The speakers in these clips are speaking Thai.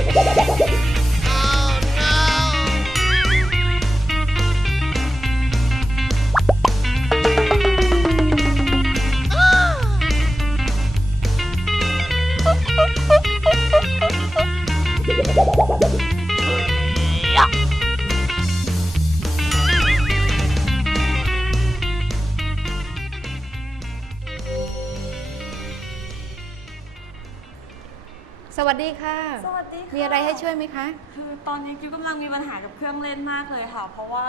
สวัสดีค่ะ มีอะไรให้ช่วยไหมคะ คือตอนนี้กิ๊บกำลังมีปัญหากับเครื่องเล่นมากเลยค่ะ เพราะว่า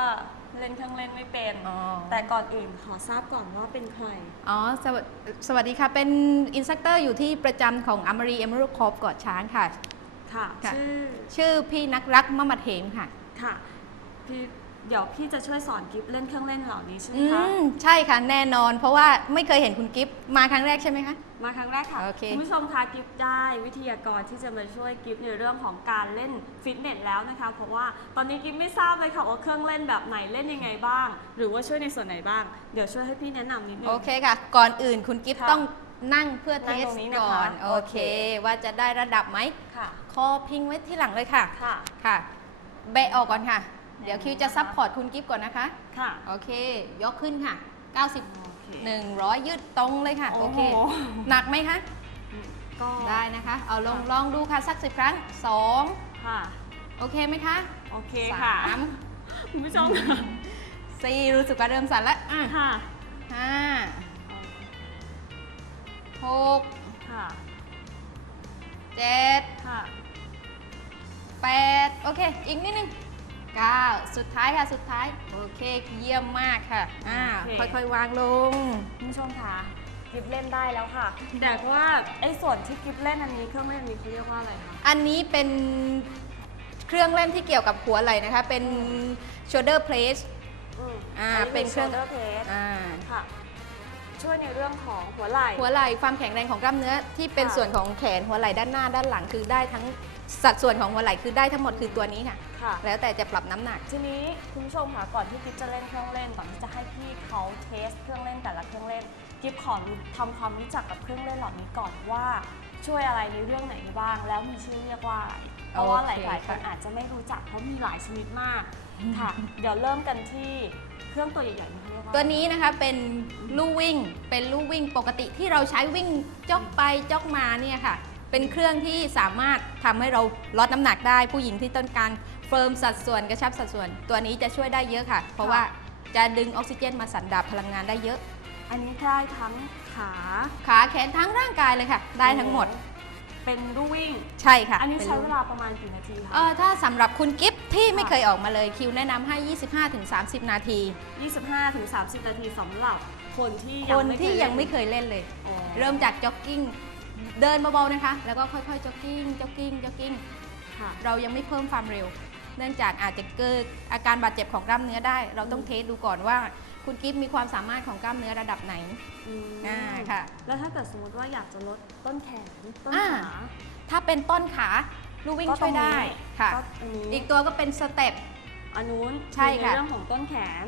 เล่นเครื่องเล่นไม่เป็น อ๋อ แต่ก่อนอื่นขอทราบก่อนว่าเป็นใคร อ๋อสวัสสวัสดีค่ะ เป็นอินสตรัคเตอร์อยู่ที่ประจำของอมรีเอม r ร d คอปเกาะช้างค่ะ ค่ะ ค่ะ ชื่อ ชื่อพี่นักรักมะมัดเหมค่ะ ค่ะ พี่เดี๋ยวพี่จะช่วยสอนกิ๊บเล่นเครื่องเล่นเหล่านี้ใช่ไหมอืคะ ม ใช่ค่ะ แน่นอน เพราะว่าไม่เคยเห็นคุณกิฟต์มาครั้งแรกใช่ไหมคะ มาครั้งแรกค่ะโอเค ณผู้ชมคะกิ๊บได้วิทยากรที่จะมาช่วยกิ๊บในเรื่องของการเล่นฟิตเนสแล้วนะคะ เพราะว่าตอนนี้กิ๊บไม่ทราบเลยค่ะว่าเครื่องเล่นแบบไหนเล่นยังไงบ้าง หรือว่าช่วยในส่วนไหนบ้าง เดี๋ยวช่วยให้พี่แนะนำนิดนึง โอเคค่ะ ก่อนอื่นคุณกิฟต์ค่ะต้องนั่งเพื่อเทนั่งสตรงนี้นะคะก่อน โอโอเค เค ว่าจะได้ระดับไหม ค่ะคอพิงไว้ที่หลังเลยค่ะ ค่ะ ค่ะ เบะออกก่อนค่ะ เดี๋ยวอืมคิวจะซับพอร์ตคุณกิฟต์ก่อนนะคะ ค่ะ โอเค ยกขึ้นค่ะ 90โอเค 100 ยืดตรงเลยค่ะ โอเค โอ้โห หนักไหมคะ ก็ ได้นะคะ เอาลองค่ะ ลองดูค่ะ สักสิบครั้ง 2 ค่ะ โอเคไหมคะโอเคค่ะ สามคุณผู้ชมค่ะสี่รู้สึกว่าเริ่มสั่นแล้วอะค่ะ ห้าหกค่ะ เจ็ดค่ะแปดโอเค อีกนิดนึง เก้าสุดท้ายค่ะ สุดท้าย โอเค เยี่ยมมากค่ะอ่าโอเค ค่อยๆ วางลง คุณผู้ชมค่ะกิฟเล่นได้แล้วค่ะ แต่ว่าไอ้ส่วนที่กิฟเล่นอันนี้เครื่องเล่นอันนี้เขาเรียกว่าอะไรคะอันนี้เป็นเครื่องเล่นที่เกี่ยวกับหัวไหล่นะคะ เป็น shoulder press อ่าเป็นเครื่องโชเดอร์เพสอ่า ค่ะ ช่วยในเรื่องของหัวไหล่ หัวไหล่ความแข็งแรงของกล้ามเนื้อที่เป็นค่ะ ส่วนของแขนหัวไหล่ด้านหน้าด้านหลังคือได้ทั้ง สัดส่วนของหัวไหล่คือได้ทั้งหมดคือตัวนี้ค่ะ ค่ะ แล้วแต่จะปรับน้ำหนัก ทีนี้คุณผู้ชมค่ะก่อนที่กิฟจะเล่นเครื่องเล่นก่อนที่จะให้พี่เขาเทสเครื่องเล่นแต่ละเครื่องเล่นกิฟขอรู้ทำความรู้จักกับเครื่องเล่นเหล่านี้ก่อนว่าช่วยอะไรในเรื่องไหนได้บ้าง แล้วมีชื่อเรียกว่าอะไรเพราะว่าหโอเคลายๆคนค่ะอาจจะไม่รู้จักเพราะมีหลายชนิดมากค่ะ เดี๋ยวเริ่มกันที่เครื่องตัวใหญ่ๆนี่เขาเรียกว่าตัวนี้นะคะเป็นลู่วิ่ง เป็นลู่วิ่งปกติที่เราใช้วิ่งจอกไปจอกมาเนี่ยค่ะ เป็นเครื่องที่สามารถทำให้เราลดน้ำหนักได้ ผู้หญิงที่ต้องการเฟิร์มสัดส่วนกระชับสัดส่วน ตัวนี้จะช่วยได้เยอะค่ะ เพราะว่าจะดึงออกซิเจนมาสันดาบพลังงานได้เยอะ อันนี้ได้ทั้งขาขาแขนทั้งร่างกายเลยค่ะ ได้ทั้งหมด เป็นลู่วิ่ง ใช่ค่ะ อันนี้ป็ใช้ลู่เวลาประมาณกี่นาทีคะเออถ้าสำหรับคุณกิฟต์ที่ไม่ค่ะเคยออกมาเลยคิวแนะนำให้ 25-30 นาที 25ถึง30 นาทีสำหรับคนที่คยังนไม่ที่เคยังไม่เคยเล่นเลยอ๋อเริ่มจากจ็อกกิ้ง เดินเบาๆนะคะ แล้วก็ค่อยๆจ็อกกิ้งจ็อกกิ้งจ็อกกิ้งค่ะเรายังไม่เพิ่มความเร็ว เนื่องจากอาจจะเกิดอาการบาดเจ็บของกล้ามเนื้อได้ เราต้องอืมเทสดูก่อนว่า คุณกิฟต์มีความสามารถของกล้ามเนื้อระดับไหนอืมอ่าค่ะ แล้วถ้าเกิดสมมติว่าอยากจะลดต้นแขนต้นอ่า ขา ถ้าเป็นต้นขาลู่วิ่งก็ช่วยได้ตรงนี้ค่ะ ก็อันนี้อีกตัวก็เป็นสเต็ป อันนู้นใช่ค่ะ ในเรื่องของต้นแขน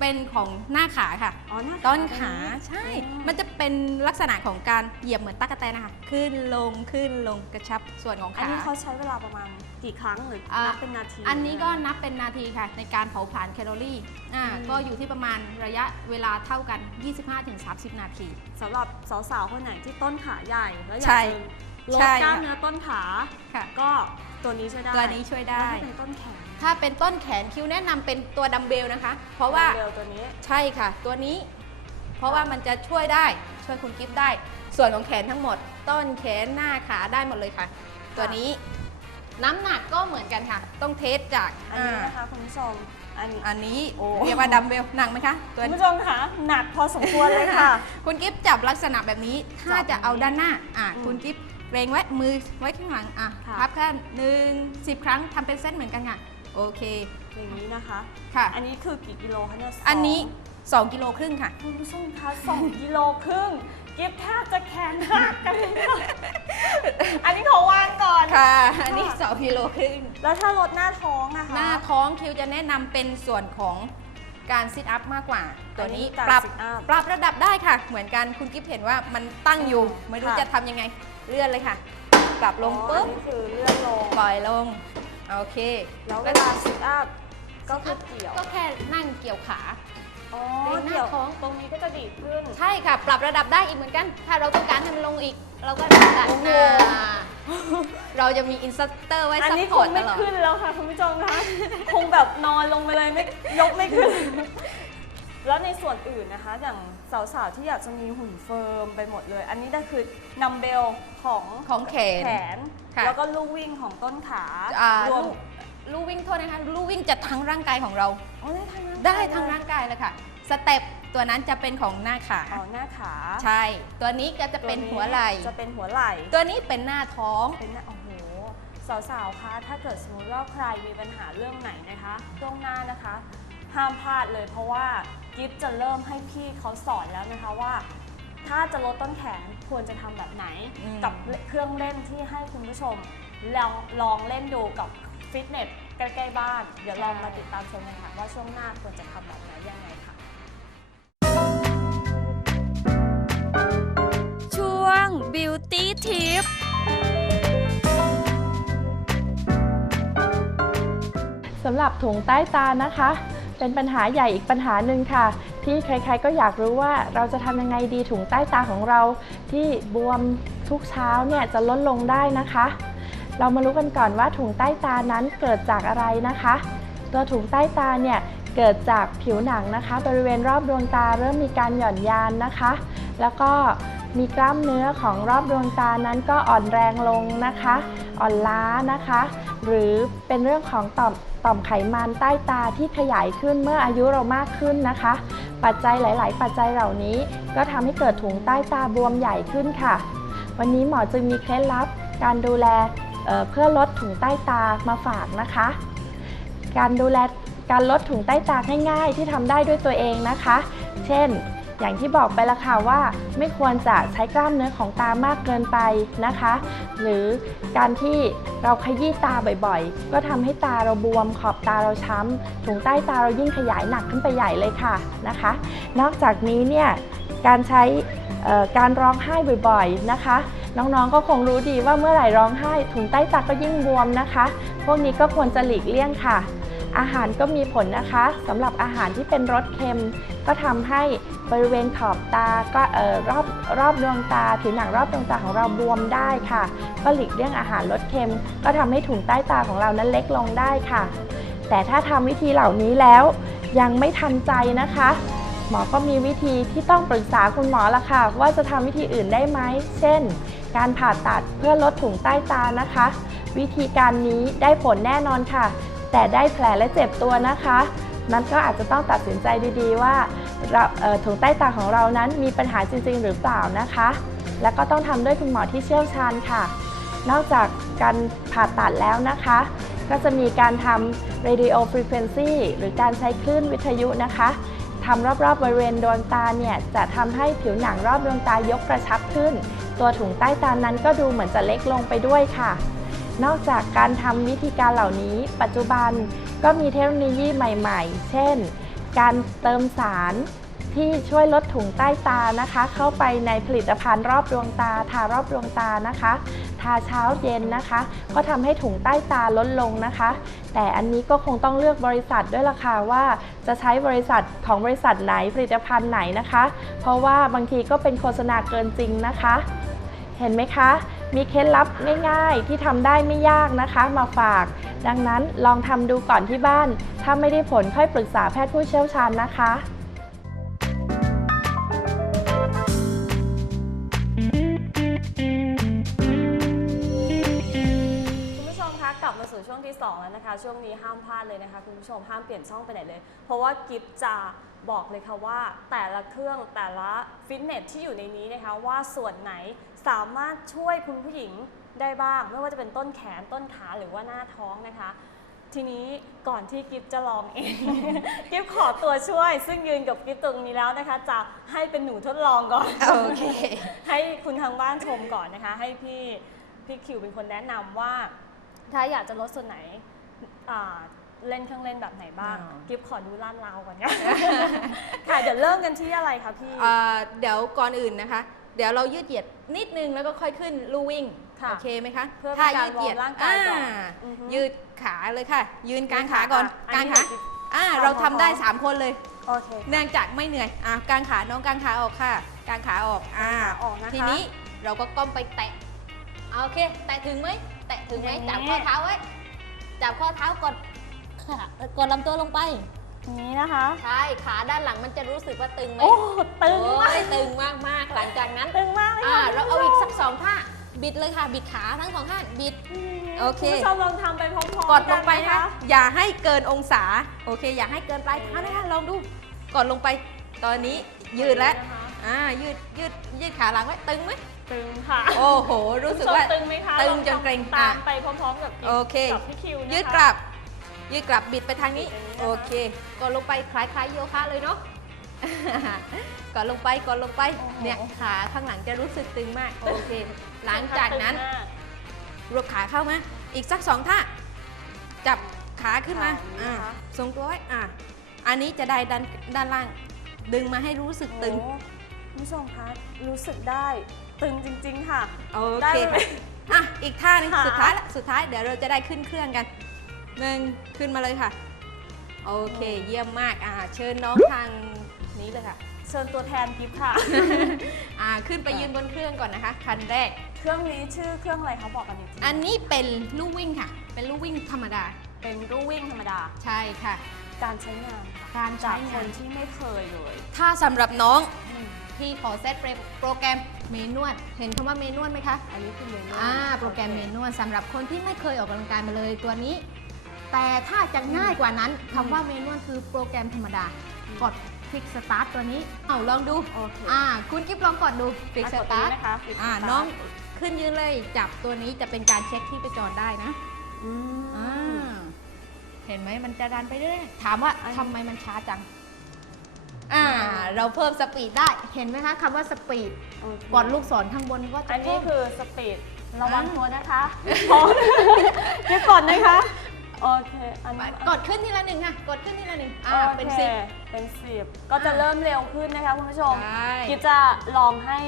เป็นของหน้าขาค่ะ อ๋อหน้าต้นขาตรงใช่อืมันจะเป็นลักษณะของการเหยียบเหมือนตั๊กแตนนะคะ ขึ้นลงขึ้นลงกระชับส่วนของอันขานี้เขาใช้เวลาประมาณกี่ครั้งหรืออ่านับเป็นนาที อันนี้ก็นับเป็นนาทีค่ะ ในการเผาผลาญแคลอรี่ อ่าอืมก็อยู่ที่ประมาณระยะเวลาเท่ากัน 25-30 นาทีสำหรับสาวๆ คนไหนที่ต้นขาใหญ่แล้วอยาใช่กจะลดใช่กล้ามค่ะเนื้อต้นขาค่ะก็ตัวนี้ช่วยได้ ตัวนี้ช่วยได้แล้วถ้าเป็นต้นแขน ถ้าเป็นต้นแขนคิวแนะนำเป็นตัวดัมเบลนะคะ เพราะว่าเร็วตัวนี้ ใช่ค่ะ ตัวนี้ เพราะว่ามันจะช่วยได้ช่วยคุณกิฟต์ได้ ส่วนของแขนทั้งหมด ต้นแขนหน้าขาได้หมดเลยค่ะ ตัวนี้น้ำหนักก็เหมือนกันค่ะ ต้องเทสจากอันนี้อ่านะคะคุณผู้ชม อันนี้ อันนี้โอ้เรียกว่าดัมเบลหนักไหมคะตัวคุณนี้ผู้ชมคะหนักพอสมควรเลยค่ะ คุณกิฟต์จับลักษณะแบบนี้ ถ้าจับจะเอาด้านหน้าอะอืมคุณกิฟต์เกรงไว้มือไว้ข้างหลังอะค่ะพับแค่หนึ่งสิบครั้งทำเป็นเส้นเหมือนกันค่ะ โอเค อย่างนี้นะคะ ค่ะ อันนี้คือกี่กิโลคะเนี่ยอันนี้สง2กิโลครึ่งค่ะ คุณผู้ชมคะสองกิโลครึ่งกิฟแทบจะแขนหักกันเลยค่ะอันนี้ขอวางก่อน ค่ะ อันนี้ 2 กิโลครึ่ง แล้วถ้าลดหน้าท้องนะคะ หน้าท้องคิวจะแนะนำเป็นส่วนของการซิทอัพมากกว่า ตัวนี้อันนี้การปรับ sit up ปรับระดับได้ค่ะ เหมือนกันคุณกิฟต์เห็นว่ามันตั้งอยู่อ๋อไม่รู้ค่ะ จะทำยังไงเลื่อนเลยค่ะ ปรับลงอ๋อปุ๊บอันนี้คือเลื่อนลง ปล่อยลง โอเคแล้วเวลาซิทอัพก็คือเกี่ยว ก็แค่นั่งเกี่ยวขาอ๋อเดินหน้าเกี่ยวท้องตรงนี้ก็จะดีดขึ้น ใช่ค่ะ ปรับระดับได้อีกเหมือนกัน ถ้าเราต้องการให้มันลงอีก เราก็ดันโอ้โหหน้าเราจะมีอินสตรัคเตอร์ไว้อันซัพนี้พคอร์งตตไม่ลอดขึ้นแล้วค่ะคุณผู้ชมคะคงแบบนอนลงไปเลยไม่ยกไม่ขึ้น แล้วในส่วนอื่นนะคะ อย่างสาวๆ ที่อยากจะมีหุ่นเฟิร์มไปหมดเลย อันนี้ก็คือนัมเบลของของแขนแขน ค่ะแล้วก็ลูกวิ่งของต้นขาอ่ารวม ลูกลู่วิ่งโทษนะคะลู่วิ่งจะทั้งร่างกายของเรา อ๋อได้ทั้งนั้นได้ทั้งร่างกายเลยค่ะ สเต็ปตัวนั้นจะเป็นของหน้าขา อ๋อหน้าขาใช่ ตัวนี้ก็จะเป็นหัวไหล่ จะเป็นหัวไหล่ ตัวนี้เป็นหน้าท้อง เป็นหน้าโอ้โห สาวๆ คะ ถ้าเกิดสมมติว่าใครมีปัญหาเรื่องไหนนะคะช่วงหน้านะคะ ห้ามพลาดเลยเพราะว่ากิฟจะเริ่มให้พี่เขาสอนแล้วนะคะว่า ถ้าจะลดต้นแขนควรจะทำแบบไหน อืม กับเครื่องเล่นที่ให้คุณผู้ชมลองลองเล่นดูกับฟิตเนสใกล้ๆบ้าน เดี๋ยวลองมาติดตามชมกันค่ะว่าช่วงหน้าควรจะทำแบบไหนยังไงค่ะ ช่วง Beauty Tip สำหรับถุงใต้ตานะคะ เป็นปัญหาใหญ่อีกปัญหาหนึ่งค่ะ ที่ใครๆก็อยากรู้ว่าเราจะทำยังไงดีถุงใต้ตาของเรา ที่บวมทุกเช้าเนี่ยจะลดลงได้นะคะ เรามารู้กันก่อนว่าถุงใต้ตานั้นเกิดจากอะไรนะคะ ตัวถุงใต้ตาเนี่ยเกิดจากผิวหนังนะคะ บริเวณรอบดวงตาเริ่มมีการหย่อนยานนะคะ แล้วก็ มีกล้ามเนื้อของรอบดวงตานั้นก็อ่อนแรงลงนะคะ อ่อนล้านะคะ หรือเป็นเรื่องของต่อมต่อมไขมันใต้ตาที่ขยายขึ้นเมื่ออายุเรามากขึ้นนะคะ ปัจจัยหลาย ๆ ปัจจัยเหล่านี้ ก็ทำให้เกิดถุงใต้ตาบวมใหญ่ขึ้นค่ะ วันนี้หมอจึงมีเคล็ดลับการดูแลเเพื่อลดถุงใต้ตามาฝากนะคะ การดูแลการลดถุงใต้ตาง่าย ๆ ที่ทำได้ด้วยตัวเองนะคะ เช่น อย่างที่บอกไปแล้วค่ะว่าไม่ควรจะใช้กล้ามเนื้อของตามากเกินไปนะคะ หรือการที่เราขยี้ตาบ่อยๆ ก็ทำให้ตาเราบวมขอบตาเราช้ำถุงใต้ตาเรายิ่งขยายหนักขึ้นไปใหญ่เลยค่ะนะคะ นอกจากนี้เนี่ยการใช้การร้องไห้บ่อยๆนะคะ น้องๆก็คงรู้ดีว่าเมื่อไหร่ร้องไห้ถุงใต้ตาก็ยิ่งบวมนะคะ พวกนี้ก็ควรจะหลีกเลี่ยงค่ะ อาหารก็มีผลนะคะสำหรับอาหารที่เป็นรสเค็ม ก็ทำให้บริเวณขอบตาก็รอบรอบดวงตา ผิวหนังรอบดวงตาของเราบวมได้ค่ะ ก็หลีกเลี่ยงอาหารรสเค็ม ก็ทำให้ถุงใต้ตาของเรานั้นเล็กลงได้ค่ะ แต่ถ้าทำวิธีเหล่านี้แล้วยังไม่ทันใจนะคะ หมอก็มีวิธีที่ต้องปรึกษาคุณหมอละค่ะ ว่าจะทำวิธีอื่นได้ไหมเช่น การผ่าตัดเพื่อลดถุงใต้ตานะคะ วิธีการนี้ได้ผลแน่นอนค่ะ แต่ได้แผลและเจ็บตัวนะคะนั้นก็อาจจะต้องตัดสินใจดีๆ ว่าถุงใต้ตาของเรานั้นมีปัญหาจริง ๆ หรือเปล่านะคะ แล้วก็ต้องทำด้วยคุณหมอที่เชี่ยวชาญค่ะ นอกจากการผ่าตัดแล้วนะคะ ก็จะมีการทำ radio frequency หรือการใช้คลื่นวิทยุนะคะทำรอบๆบริเวณดวงตาเนี่ยจะทำให้ผิวหนังรอบดวงตายกกระชับขึ้น ตัวถุงใต้ตานั้นก็ดูเหมือนจะเล็กลงไปด้วยค่ะ นอกจากการทำวิธีการเหล่านี้ ปัจจุบันก็มีเทคโนโลยีใหม่ๆ เช่น การเติมสารที่ช่วยลดถุงใต้ตานะคะ เข้าไปในผลิตภัณฑ์รอบดวงตา ทารอบดวงตานะคะ ทาเช้าเย็นนะคะ ก็ทำให้ถุงใต้ตาลดลงนะคะ แต่อันนี้ก็คงต้องเลือกบริษัทด้วยล่ะค่ะว่าจะใช้บริษัทของบริษัทไหนผลิตภัณฑ์ไหนนะคะ เพราะว่าบางทีก็เป็นโฆษณาเกินจริงนะคะ เห็นไหมคะ มีเคล็ดลับง่ายๆ ที่ทำได้ไม่ยากนะคะ มาฝาก ดังนั้นลองทำดูก่อนที่บ้าน ถ้าไม่ได้ผลค่อยปรึกษาแพทย์ผู้เชี่ยวชาญนะคะคุณผู้ชมคะกลับมาสู่ช่วงที่ 2 แล้วนะคะ ช่วงนี้ห้ามพลาดเลยนะคะคุณผู้ชมห้ามเปลี่ยนช่องไปไหนเลย เพราะว่ากิฟจะบอกเลยค่ะว่าแต่ละเครื่องแต่ละฟิตเนสที่อยู่ในนี้นะคะว่าส่วนไหน สามารถช่วยคุณผู้หญิงได้บ้าง ไม่ว่าจะเป็นต้นแขนต้นขาหรือว่าหน้าท้องนะคะ ทีนี้ก่อนที่กิฟจะลองเอง กิฟขอตัวช่วย ซึ่งยืนกับกิฟตรงนี้แล้วนะคะ จะให้เป็นหนูทดลองก่อนโอเค ให้คุณทางบ้านชมก่อนนะคะ ให้พี่พี่คิวเป็นคนแนะนำว่า ถ้าอยากจะลดส่วนไหนอ่าเล่นเครื่องเล่นแบบไหนบ้าง อ๋อ กิฟขอดูล้านลาวก่อนค่ะ ค่ะเดี๋ยวเริ่มกันที่อะไรคะพี่อ่าเดี๋ยวก่อนอื่นนะคะ เดี๋ยวเรายืดเหยียดนิดนึงแล้วก็ค่อยขึ้นลู่วิ่งค่ะโอเคไหมคะเพื่อเป็นการวอร์มร่างกายก่อนอ่อือฮึยืดขาเลยค่ะ ยืนกลางขาก่อนอักลางนี้ขาเดี๋ยวอ่าทำเราทำได้พร้อม3คนเลย โอเคเนื่องจากไม่เหนื่อยอะกลางขาน้องกลางขาออกค่ะกลางขาออกอ่าขาออกนะคะ ทีนี้เราก็ก้มไปแตะเอาโอเค แตะถึงไหมแตะถึงไหมอย่างนี้ จับข้อเท้าไว้จับข้อเท้ากดขากดลำตัวลงไป นี้นะคะ ใช่ขาด้านหลังมันจะรู้สึกว่าตึงไหมโอ้ตึงโอ้มากยตึงมากมากๆหลังจากนั้นตึงมากเลยอ่าค่ะเราเอาอีกสักสองท่าบิดเลยค่ะ บิดขาทั้งสองข้างบิด โอเค ณผู้ชมลองทำไปพร้อมๆกดลงไปนค่ะอย่าให้เกินองศาโอเค อย่าให้เกินปลายเท้านะคะลองดูกดลงไปตอนนี้ยืดแล้วนะคะอ่ายืดยืดยืดขาหลังไว้ตึงไหมตึงค่ะโอ้โห รู้สึกว่า คุณผู้ชมตึงไหมคะตึงลอจนเกร็งตามอะไปพร้อมๆกับกิ๊บโอเค กับพี่คิวนะคะยืดกลับ ยืดกลับบิดไปทางนี้บิดอย่างนี้นะคะโอเคกดลงไปคล้ายๆโยคะเลยเนาะกดลงไปกดลงไปโอ้โหเนี่ยขาข้างหลังจะรู้สึกตึงมาก โอเค หลังจากนั้นตึงมากรวบขาเข้ามา อีกสักสองท่าจับขาขึ้นมาขาอย่างนี้อ่านะคะทรงตัวไว้อ่าอันนี้จะได้ด้านด้านล่าง ดึงมาให้รู้สึกตึงโอ้คุณผู้ชมคะรู้สึกได้ตึงจริง ๆ ค่ะ โอได้เคเลยอะอีกท่าหนึงค่ะสุดท้ายละสุดท้ายเดี๋ยวเราจะได้ขึ้นเครื่องกัน หนึ่งขึ้นมาเลยค่ะ โอเค เยี่ยมมากอ่าเชิญน้องทางนี้เลยค่ะ เชิญตัวแทนกิฟค่ะ อ่าขึ้นไปยืนบนเครื่องก่อนนะคะ คันแรก เครื่องนี้ชื่อเครื่องอะไรเขาบอกกันอีกทีอันนี้เป็นลู่วิ่งค่ะ เป็นลู่วิ่งธรรมดา เป็นรูวิ่งธรรมดา ใช่ค่ะ การใช้งานค่ะการใช้จากงานคนที่ไม่เคยเลยถ้าสำหรับน้องพี่ขอเซตโปรแกรมเมนวด เห็นคำว่าเมนวดไหมคะ อันนี้คือเมนูอ่าโปรแกรมเมนวดสำหรับคนที่ไม่เคยออกกำลังกายมาเลยตัวนี้ แต่ถ้าจะง่ายกว่านั้นคำว่าเมนวดคือโปรแกรมธรรมดากดคลิกสตาร์ทตัวนี้เอาลองดูโอเคอ่าคุณกิ๊บลองกดดูคลิกสอะตาร์ทนี้นะคะ Click อ่า Start น้องขึ้นยืนเลยจับตัวนี้จะเป็นการเช็คที่ประจรได้นะอืม อ่าเห็นไหมมันจะดันไปเรื่อยๆถามว่าอันนี้ ทำไมมันช้าจัง อ่า เราเพิ่มสปีดได้เห็นไหมคะคำว่าสปีดโอเคก่อนลูกศรข้างบนก็จะอันนี้เพิ่ม คือสปีดระวังตัวนะคะพร้อมเดี๋ยวก่อนนะคะ โอเค อันนี้กดขึ้นทีละหนึ่งค่ะกดขึ้นทีละหนึ่งอ่าโอคเป็นสิบ เป็นสิบก็จะเริ่มเร็วขึ้นนะคะคุณผู้ชม ใช่ กิฟจะลองให้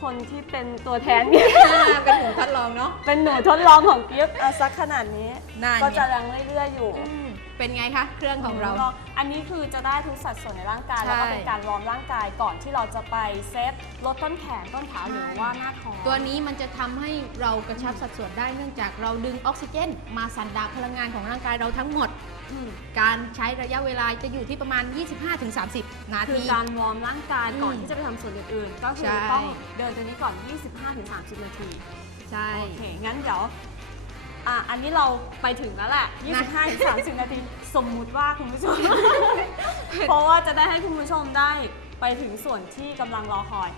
คนที่เป็นตัวแทนกิฟอ่าเป็นถุงทดลองเนาะ เป็นหนูทดลองของกิฟอะสักขนาดนี้ นานก็จะไงยังเรื่อยๆอยู่ อืม เป็นไงคะเครื่องของเราก็อันนี้คือจะได้ทุกสัดส่วนในร่างกาย ใช่ แล้วก็เป็นการวอร์มร่างกายก่อนที่เราจะไปเซตลดต้นแขนต้นขาหรือว่าหน้าท้อง ตัวนี้มันจะทำให้เรากระชับสัดส่วนได้เนื่องจากเราดึงออกซิเจน มาสันดาปพลังงานของร่างกายเราทั้งหมด อืม การใช้ระยะเวลาจะอยู่ที่ประมาณ 25-30 นาคือที การวอร์มร่างกายก่อนอืมที่จะไปทำส่วนอื่นๆ ก็คืใช่ อต้องเดินตัวนี้ก่อน 25-30 นาที ใช่ โอเค งั้นเดี๋ยว อะอันนี้เราไปถึงแล้วแหละ 25-30 นาที สมมุติว่าคุณผู้ชม เพราะว่าจะได้ให้คุณผู้ชมได้ไปถึงส่วนที่กำลังรอคอย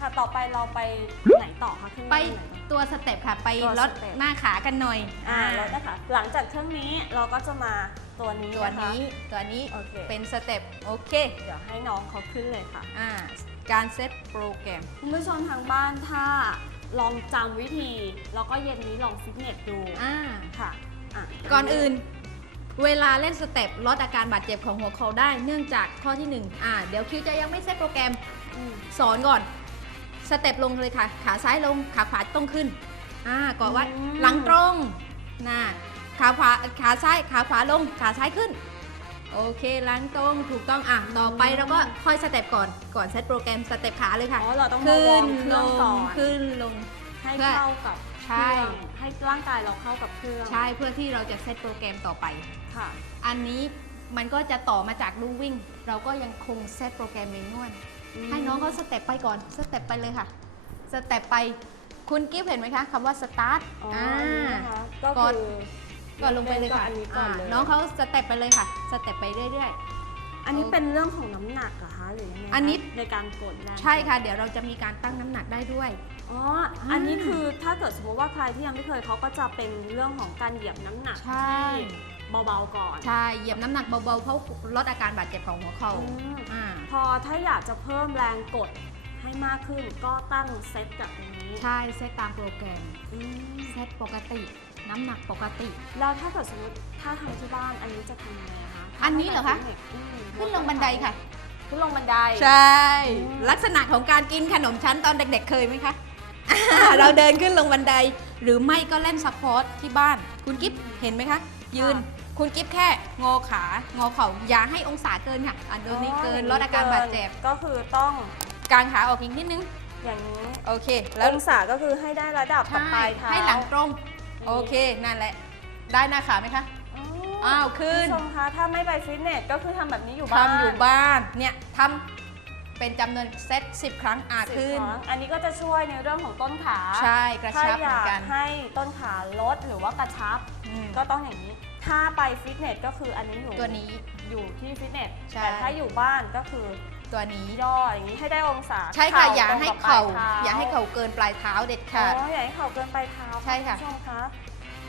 ค่ะต่อไปเราไปไหนต่อคะขึ้นไปไหนต่อ ตัวสเต็ปค่ะ ไปตัวลดสเต็ป หน้าขากันหน่อยอ่าแล้วนะคะหลังจากเครื่องนี้เราก็จะมาตัวนี้ตัวนะคะ นี้ตัวนี้โอเค เป็นสเต็ปโอเคเดี๋ยวให้น้องเขาขึ้นเลยค่ะ อ่าการเซตโปรแกรม คุณผู้ชมทางบ้านถ้า ลองจำวิธี แล้วก็เย็นนี้ลองฟิตเนสดูอ่าค่ะอะก่อนอื่น เวลาเล่นสเต็ปลดอาการบาดเจ็บของหัวเข่าได้เนื่องจากข้อที่1อ่าเดี๋ยวคิวจะยังไม่เซตโปรแกรมอืม สอนก่อน สเต็ปลงเลยค่ะ ขาซ้ายลงขาขวาต้องขึ้นอ่าก่อนไว้อืม หลังตรงนะขาขวาขาซ้ายขาขวาลงขาซ้ายขึ้น โอเคหลังตรงถูกต้องอะต่อไปเราก็ค่อยสเต็ปก่อนก่อนเซตโปรแกรมสเต็ปขาเลยค่ะอ๋อเราต้องมาขึ้วอร์นมเคลรื่องงก่อน ขึ้นลง ให้เพื่อเข้ากับใช่ เครื่องให้ร่างกายเราเข้ากับเครื่องใช่เพื่อที่เราจะเซตโปรแกรมต่อไป ค่ะ อันนี้มันก็จะต่อมาจากลู่วิ่ง เราก็ยังคงเซตโปรแกรมเมนวลให้น้องเขาสเต็ปไปก่อนสเต็ปไปเลยค่ะสเต็ปไปคุณกิฟต์เห็นไหมคะคำว่าสตาร์ทอ๋ออ่าอันนี้นะคะก็ก่อนคือ ก่อนลงไปเลยค่ะอันนี้ก่อนอ่าเลย น้องเขาสเต็ปไปเลยค่ะ สเต็ปไปเรื่อย อันนี้เป็นเรื่องของน้ำหนักเหรอคะหรือยังไงคะอันนี้ ในการกดแรงๆ ใช่ค่ะ เดี๋ยวเราจะมีการตั้งน้ำหนักได้ด้วย อ๋อ อันนี้คือถ้าเกิดสมมติว่าใครที่ยังไม่เคยเขาก็จะเป็นเรื่องของการเหยียบน้ำหนักใช่ ที่เบาๆก่อนใช่เหยียบน้ำหนักเบาๆเพราะลดอาการบาดเจ็บของหัวเข่าอืมอ่าพอถ้าอยากจะเพิ่มแรงกดให้มากขึ้นก็ตั้งเซตแบบนี้ใช่เซตตามโปรแกรมอืมเซตปกติ น้ำหนักปกติ แล้วถ้าเกิดสมมติถ้าทำที่บ้านอันนี้จะทำยังไงคะอันนี้เหรอคะอืมขึ้นลงบันไดค่ะ ขึ้นลงบันได ใช่อืมลักษณะของการกินขนมชั้นตอนเด็ก ๆ เคยไหมคะ เราเดินขึ้นลงบันได หรือไม่ก็เล่นซัพพอร์ตที่บ้าน คุณกิฟเห็นไหมคะ ยืน คุณกิฟแค่งอขางอเข่าอย่าให้องศาเกินค่ะ อันนี้เกินลดอาการบาดเจ็บ ก็คือต้องกางขาออกอีกนิดนึง อย่างนี้ โอเค แล้วองศาก็คือให้ได้ระดับกับใช่ปลายเท้าให้หลังตรง โอเค นั่นแหละ ได้หน้าขาไหมคะอ๋ออ้าวขึ้น คุณผู้ชมคะถ้าไม่ไปฟิตเนสก็คือทำแบบนี้อยู่บ้านทำอยู่บ้าน เนี่ยทำเป็นจำนวนเซต10 ครั้งอาสิบขึ้น ครั้งอันนี้ก็จะช่วยในเรื่องของต้นขาใช่กระถ้าชับอเหมืยาอนกกันให้ต้นขาลดหรือว่ากระชับ อืมก็ต้องอย่างนี้ ถ้าไปฟิตเนสก็คืออันนี้อยู่ตัวนี้ อยู่ที่ฟิตเนส ใช่ แต่ถ้าอยู่บ้านก็คือ ตัวนี้ย่ออย่างนี้ให้ได้องศาใช่ค่ะอย่าให้เข่าตรงกับปลท้อย่าให้เข่าเกินปลายเท้าเด็ดอ๋ขาดออย่าให้เข่าเกินปลายเท้าใช่ค่ะณผู้ชมคะ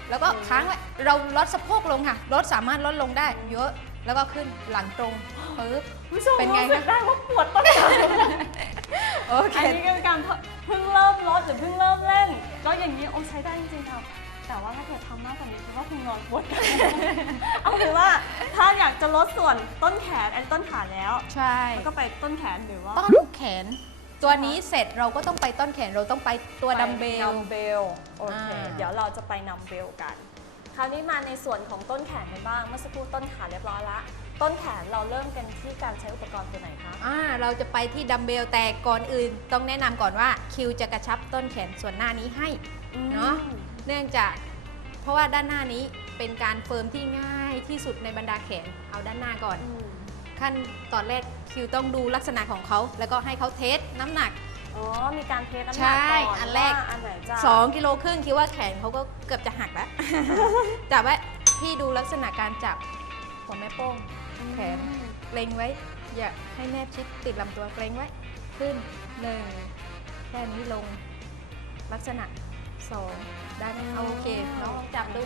แล้วก็ค้างไว้เราลดสะโพกลงค่ะลดสามารถลดลงได้ เยอะแล้วก็ขึ้นหลังตรงปึ๊บคุณผู้ชมเป็นไงรู้สึกคะได้ว่าปวดต้นขาโอเคอันนี้ก็เป็นการเพิ่งเริ่มลดหรือเพิ่งเริ่มเล่น ก็อย่างนี้โอ้ใช้ได้จริงๆครับแต่ว่าถ้าเกิดทำมากกว่านี้คือว่าคุณนอนปวดเอาคือว่า ถ้าอยากจะลดส่วนต้นแขนอันต้นขาแล้วใช่ แล้วก็ไปต้นแขนหรือว่าต้นแขน ตัวนี้เสร็จเราก็ต้องไปต้นแขนเราต้องไปตัวดัมเบลดัมเบลโอเค อ่า เดี๋ยวเราจะไปนัมเบลกัน คราวนี้มาในส่วนของต้นแขนกันบ้าง เมื่อสักครู่ต้นขาเรียบร้อยละ ต้นแขนเราเริ่มกันที่การใช้อุปกรณ์ตัวไหนคะ อ่าเราจะไปที่ดัมเบลแต่ก่อนอื่น ต้องแนะนำก่อนว่าคิวจะกระชับต้นแขนส่วนหน้านี้ให้ เนอะเนื่องจากเพ ราะว่าด้านหน้านี้เป็นการเฟิร์มที่ง่ายที่สุดในบรรดาแขนเอาด้านหน้าก่อนอืมขั้นตอนแรกคิวต้องดูลักษณะของเขา แล้วก็ให้เขาเทสน้ำหนัก อ๋อ มีการเทสน้ำหใช่นักก่อนอันแรก ว่าอันไหนจะ2กิโลครึ่งคิดว่าแขนเขาก็เกือบจะหักแล้ว จับไว้พี่ดูลักษณะการจับหัวแม่โป้ง แขนเกรงไว้ อย่าให้แนบชิดติดลำตัวเกรงไว้ ขึ้นหนึ่งแค่นี้ลง ลักษณะ สองได้ไหมเอาโอเคน้องลองจับดู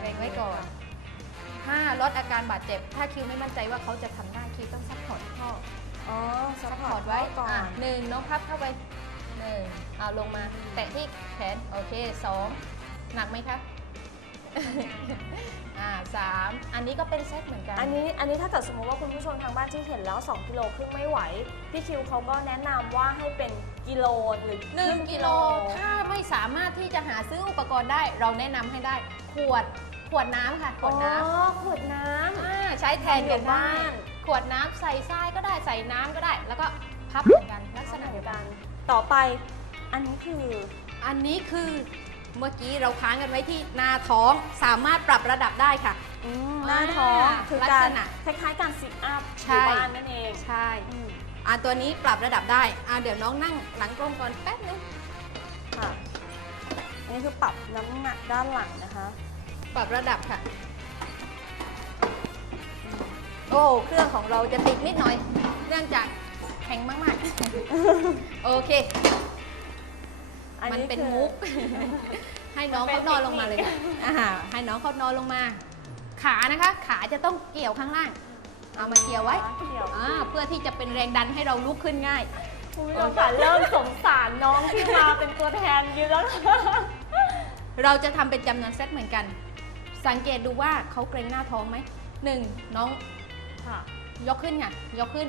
เกรงไว้ก่อนห้าลดอาการบาดเจ็บ ถ้าคิวไม่มั่นใจว่าเขาจะทำได้คิวต้องซัพพอร์ตข้ออ๋อซัซัพพพพออร์ร์ตตไว้ไว้ก่อนอะหนึ่งน้องพับเข้าไปหนึ่งเอาลงมา แตะที่แขน โอเคสองหนักไหมครับ อ่าสามอันนี้ก็เป็นเซตเหมือนกัน อันนี้อันนี้ถ้าเกิดสมมติว่าคุณผู้ชมทางบ้านที่เห็นแล้ว 2 กิโลครึ่งไม่ไหว พี่คิวเขาก็แนะนำว่าให้เป็นกิโลหรือหนึ่งครึ่กิโลถ้าไม่สามารถที่จะหาซื้ออุปกรณ์ได้ เราแนะนำให้ได้ ขวดขวดน้ำค่ะ ขวดน้อ๋อขวดน้ำ อ่าใช้แทนกันบ้าได้นขวดน้ำใส่ทรายก็ได้ใส่น้ำก็ได้ แล้วก็พับเหมือนกันลักษณะเดียวกัน ต่อไปอันนี้คือ อันนี้คือ เมื่อกี้เราค้างกันไว้ที่หน้าท้องสามารถปรับระดับได้ค่ะ อืมหน้าท้องอ่าคือการลักษณะคล้ายๆการซิทอัพใช่อยู่บ้านนั่นเองใช่ อืมอ่าตัวนี้ปรับระดับได้อ่าเดี๋ยวน้องนั่งหลังกลมก่อนแป๊บนึงค่ะอันนี้คือปรับน้ำหนักด้านหลังนะคะ ปรับระดับค่ะ โอ้เครื่องของเราจะติดนิดหน่อย เนื่องจากแข็งมากๆ โอเค อันมันนี้เป็นคือมุก ให้น้องมันเป็เขานนอนลงมาเทเลคยนิคค่ะอ่าให้น้องเขานอนลงมา ขานะคะ ขาจะต้องเกี่ยวข้างล่าง เอามาเกี่ยวไว้เกี่ยว อ่าเพื่อที่จะเป็นแรงดันให้เราลุกขึ้นง่าย คุณผู้ชมค่ะเริ่มสงสารน้องที่มาเป็นตัวแทนยืนแล้วค่ะเราจะทำเป็นจำนวนเซตเหมือนกัน สังเกตดูว่าเขาเกรงหน้าท้องไหมหนึ่งน้องค่ะยกขึ้นค่ะยกขึ้น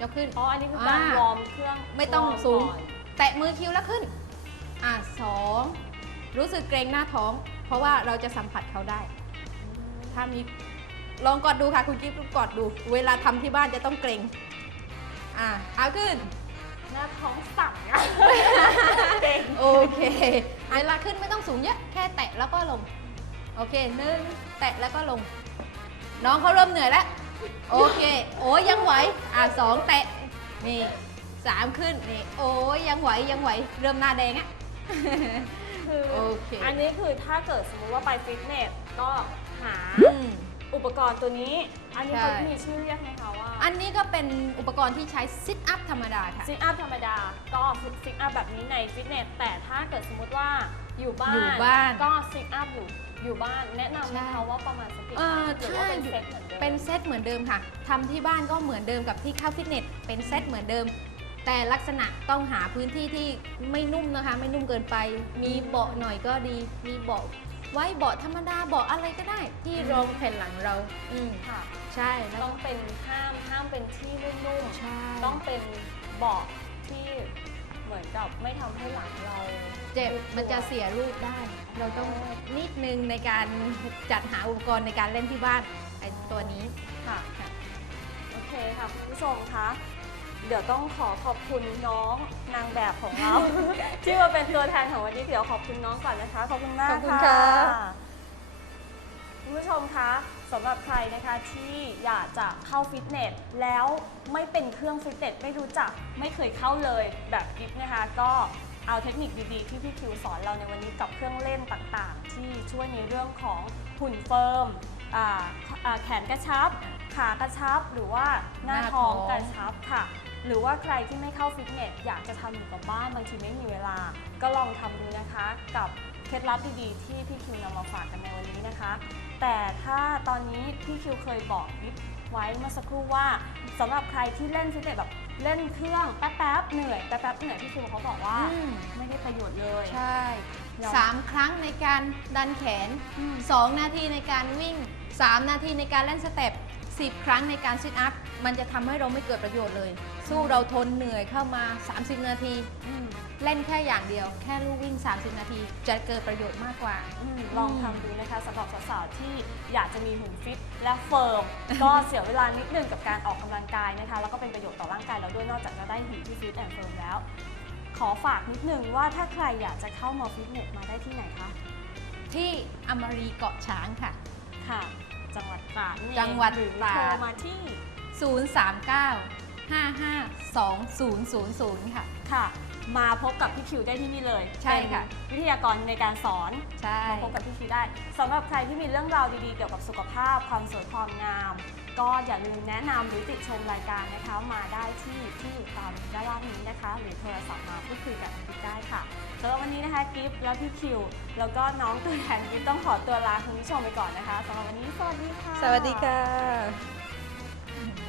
ยกขึ้น อ๋ออันนี้คือการอ่าวอร์มเครื่องไม่ต้องวร์สูงก่อนแตะมือคิ้วแล้วขึ้น อะสองรู้สึกเกรงหน้าท้อง เพราะว่าเราจะสัมผัสเขาได้ ถ้ามีลองกอดดูค่ะคุณกิ๊ฟกอดดู เวลาทำที่บ้านจะต้องเกรงอะเอาขึ้น หน้าท้องสั่นอะเก่งโอเคเวลาขึ้นไม่ต้องสูงเยอะ แค่แตะแล้วก็ลง โอเคหนึ่งแตะแล้วก็ลง น้องเขาเริ่มเหนื่อยแล้ว โอเค โอ้ยยังไหว อะสองแตะ นี่สามขึ้น นี่ โอ้ยยังไหวยังไหว เริ่มหน้าแดงอะ คือโอเค อันนี้คือถ้าเกิดสมมุติว่าไปฟิตเนสก็หาอืมอุปกรณ์ตัวนี้ อันนี้ใช่เขามีชื่อเรียกไหมคะว่า อันนี้ก็เป็นอุปกรณ์ที่ใช้ซิทอัพธรรมดาค่ะ ซิทอัพธรรมดา ก็ซิทอัพแบบนี้ในฟิตเนส แต่ถ้าเกิดสมมติว่าอยู่บ้านอยู่บ้านก็ซิทอัพอยู่อยู่บ้านแนะนำไหมใช่คะว่าประมาณสักกี่เออหรือว่าเป็นใช่เซตเหมือนเดิม เป็นเซตเหมือนเดิมค่ะทำที่บ้านก็เหมือนเดิมกับที่เข้าฟิตเนส เป็นเซตเหมือนเดิม แต่ลักษณะต้องหาพื้นที่ที่ไม่นุ่มนะคะ ไม่นุ่มเกินไป มีเบาะหน่อยก็ดี มีเบาะไว้เบาะธรรมดาเบาะอะไรก็ได้ ที่รองแผ่นหลังเรา อืมค่ะ ใช่แล้วต้องเป็นห้ามห้ามเป็นที่นุ่มใช่ๆต้องเป็นเบาะที่เหมือนกับไม่ทำให้หลังเราเจ็บมันจะเสียรูปได้ เราต้องนิดนึงในการจัดหาอุปกรณ์ในการเล่นที่บ้านไอ้ตัวนี้ ค่ะ โอเคค่ะคุณผู้ชมคะ เดี๋ยวต้องขอขอบคุณน้องนางแบบของเรา ที่มาเป็นตัวแทนของวันนี้เดี๋ยวขอบคุณน้องก่อนนะคะขอบคุณมากขอบคุณค่ะคุณผู้ชมคะสำหรับใครนะคะที่อยากจะเข้าฟิตเนสแล้วไม่เป็นเครื่องฟิตเนสไม่รู้จักไม่เคยเข้าเลยแบบกิฟนะคะก็เอาเทคนิคดีๆ ที่พี่คิวสอนเราในวันนี้กับเครื่องเล่นต่างๆ ที่ช่วยในเรื่องของหุ่นเฟิร์มอ่าอ่าแขนกระชับ ขากระชับหรือว่าหน้าหน้าท้องท้องกระชับค่ะ หรือว่าใครที่ไม่เข้าฟิตเนสอยากจะทำอยู่กับบ้านบางทีไม่มีเวลา ก็ลองทำดูนะคะ กับเคล็ดลับดีๆที่พี่คิวนำมาฝากกันในวันนี้นะคะ แต่ถ้าตอนนี้พี่คิวเคยบอกวิทไว้เมื่อสักครู่ว่าสำหรับใครที่เล่นฟิตเนสแบบเล่นเครื่องแป๊บๆเหนื่อยแป๊บๆเหนื่อยพี่คิวเขาบอกว่าอืม ไม่ได้ประโยชน์เลย ใช่ยอม สามครั้งในการดันแขน อืม 2 นาทีในการวิ่ง 3 นาทีในการเล่นสเต็ป 10 ครั้งในการซิทอัพมันจะทำให้เราไม่เกิดประโยชน์เลย สู้เราทนเหนื่อยเข้ามา 30 นาทีอืมเล่นแค่อย่างเดียว แค่ลู่วิ่ง 30 นาที จะเกิดประโยชน์มากกว่า อืมลองทำดูนะคะสำหรับสาวๆที่อยากจะมีหุ่นฟิตและเฟิร์ม ก็เสียเวลานิดนึงกับการออกกำลังกายนะคะ แล้วก็เป็นประโยชน์ต่อร่างกายเราด้วยนอกจากจะได้หุ่นที่ฟิตแอนด์เฟิร์มแล้ว ขอฝากนิดนึงว่าถ้าใครอยากจะเข้ามาฟิตเนสมาได้ที่ไหนคะที่อมรีเกาะช้างค่ะ ค่ะ จังหวัดตราดนี่เอจังหวัดหรือตราด โทรมาที่039 55 2000 ค่ะ ค่ะ มาพบกับพี่คิวได้ที่นี่เลยใช่ค่ะ เป็นวิทยากรในการสอน ใช่ มาพบกับพี่คิวได้สำหรับใครที่มีเรื่องราวดีๆเกี่ยวกับสุขภาพ ความสวยความงาม ก็อย่าลืมแนะนำหรือติดชมรายการนะคะ มาได้ที่ที่อยู่ตามด้านล่างนี้นะคะ หรือโทรศัพท์มาพูดคุยกับกิฟได้ค่ะสำหรับวันนี้นะคะกิฟและพี่คิว แล้วก็น้องตัวแทนกิฟต้องขอตัวลาคุณผู้ชมไปก่อนนะคะสำหรับวันนี้สวัสดีค่ะ สวัสดีค่ะ